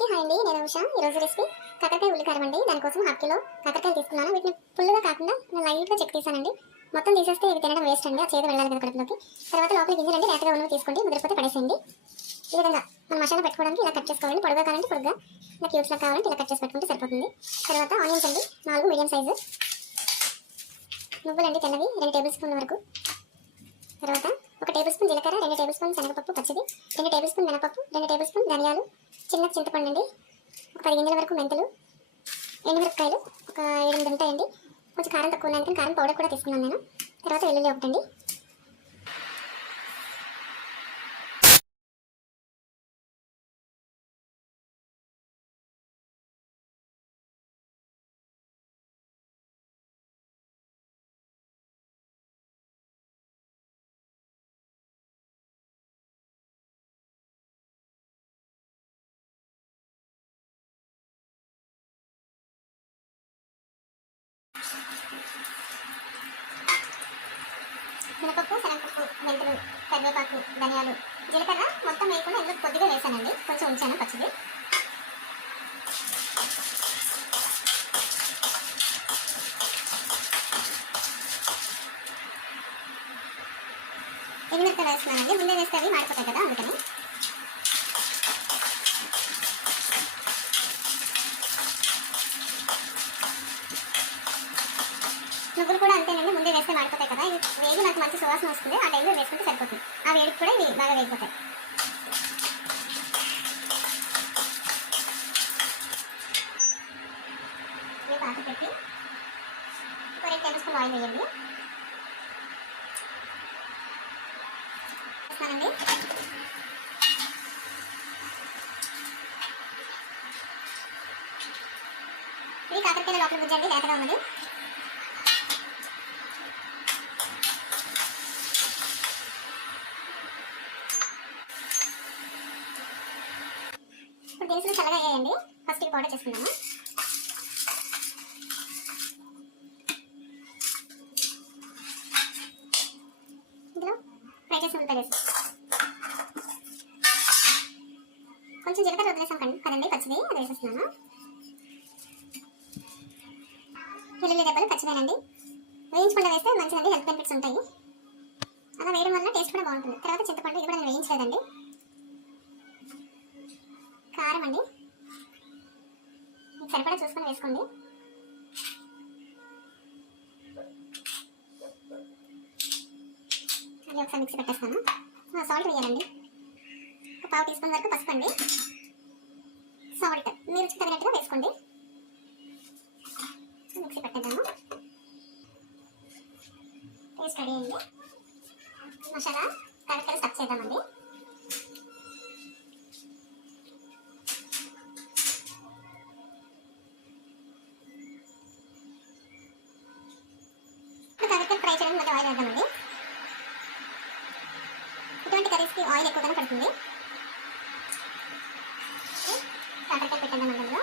అందరికీ హాయ్ అండి. నేను ఉషా. ఈరోజు రెసిపీ కాకరకాయ ఉల్లికారం అండి. దానికోసం హాఫ్ కిలో కాకరకాయలు తీసుకున్నాను. వీటిని ఫుల్గా కాకుండా నేను లైట్గా చెక్ తీసానండి. మొత్తం తీసేస్తే ఇవి తినడం వేస్ట్ అండి. ఆ చేదు వెళ్ళాలి కదా కడుపులోకి. తర్వాత లోపల గింజలండి లేతగా ఉన్నవి తీసుకోండి, ముదిరిపోతే పడేసేయండి. ఈ విధంగా మనం మసాలా పెట్టుకోవడానికి ఇలా కట్ చేసుకోవాలండి. పొడుగా కావాలంటే పొడుగా, ఇలా క్యూబ్స్లా కావాలంటే ఇలా కట్ చేసి పెట్టుకుంటే సరిపోతుంది. తర్వాత ఆనియన్స్ అండి 4 మీడియం సైజు. నువ్వులండి తెల్లవి 2 టేబుల్ స్పూన్ల వరకు. తర్వాత 1 టేబుల్ స్పూన్ జీలకర్ర, 2 టేబుల్ స్పూన్ శనగపప్పు పచ్చిది, 2 టేబుల్ స్పూన్ మినపప్పు, 2 టేబుల్ స్పూన్ ధనియాలు, చిన్న చింతపండు అండి, ఒక 10 గింజల వరకు మెంతులు, ఎండుమిరపకాయలు ఒక 7-8 ఉంటాయండి. కొంచెం కారం తక్కువ ఉన్నాను కానీ కారం పౌడర్ కూడా తీసుకున్నాను నేను. తర్వాత వెల్లుల్లి ఒకటండి. మినపప్పు, శనగపప్పు, మెంతులు, కరివేపాకు, ధనియాలు, జీలకర్ర మొత్తం వేయకుండా ఇందులో కొద్దిగా వేసానండి. కొంచెం ఉంచాను పచ్చిది. ఎండుమిరపకాయలు వేస్తున్నానండి. ముందే వేస్తే అవి మాడిపోతాయి కదా, అందుకని. నువ్వులు కూడా అంతేనండి, ముందే వేస్తే మాడిపోతాయి కదా. ఇది వేగి నాకు మంచి సువాసన వస్తుంది. ఆ టైంలో వేసుకుంటే సరిపోతుంది. ఆ వేడికి కూడా ఇవి బాగా వేగిపోతాయి. ఇవి పాత పెట్టి ఒక 2 టేబుల్ స్పూన్ ఆయిల్ వేయండి. వేస్తానండి. ఇవి కాకరకాయల లోపల గుజ్జండి, లేతగా ఉన్నది. ఇప్పుడు దినుసులు చల్లగా వేయండి. ఫస్ట్ ఇది పౌడర్ చేసుకున్నాము. ఇందులో ఫ్రై చేసి ఉంటాయి వేసి కొంచెం జీలకర్ర వదిలేసాం కదండి పచ్చిది, అది వేసేస్తున్నాను. వెల్లుల్లి దెబ్బలు పచ్చివేనండి. వేయించకుండా వేస్తే మంచిదండి, హెల్త్ బెనిఫిట్స్ ఉంటాయి. అలా వేయడం వల్ల టేస్ట్ కూడా బాగుంటుంది. తర్వాత చింతపండు, ఇది కూడా నేను వేయించలేదండి. కారం అండి, మీకు సరిపడా చూసుకొని వేసుకోండి. అది ఒకసారి మిక్సీ పెట్టేస్తాను. సాల్ట్ వేయాలండి. ఒక 1/2 టీ స్పూన్ వరకు పసుపు అండి. సాల్ట్ మీరు రుచి తగినట్టుగా వేసుకోండి. మిక్సీ పెట్టేద్దాము. పేస్ట్ రెడీ అయ్యింది. మసాలా కాకరకాయలు స్టఫ్ చేద్దామండి. కాకరకాయలు ఫ్రై చేయడానికి మళ్ళీ ఆయిల్ వేద్దామండి. ఇటువంటి కర్రీస్కి ఆయిల్ ఎక్కువగానే పడుతుంది. కాకరకాయలు పెట్టేద్దామండి అందులో.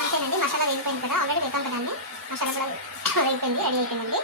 అంతేనండి, మసాలా వేగిపోయింది కదా, ఆల్రెడీ వేపాం కదండి. మసాలా కూడా వేగిపోయింది, రెడీ అయిపోయిందండి.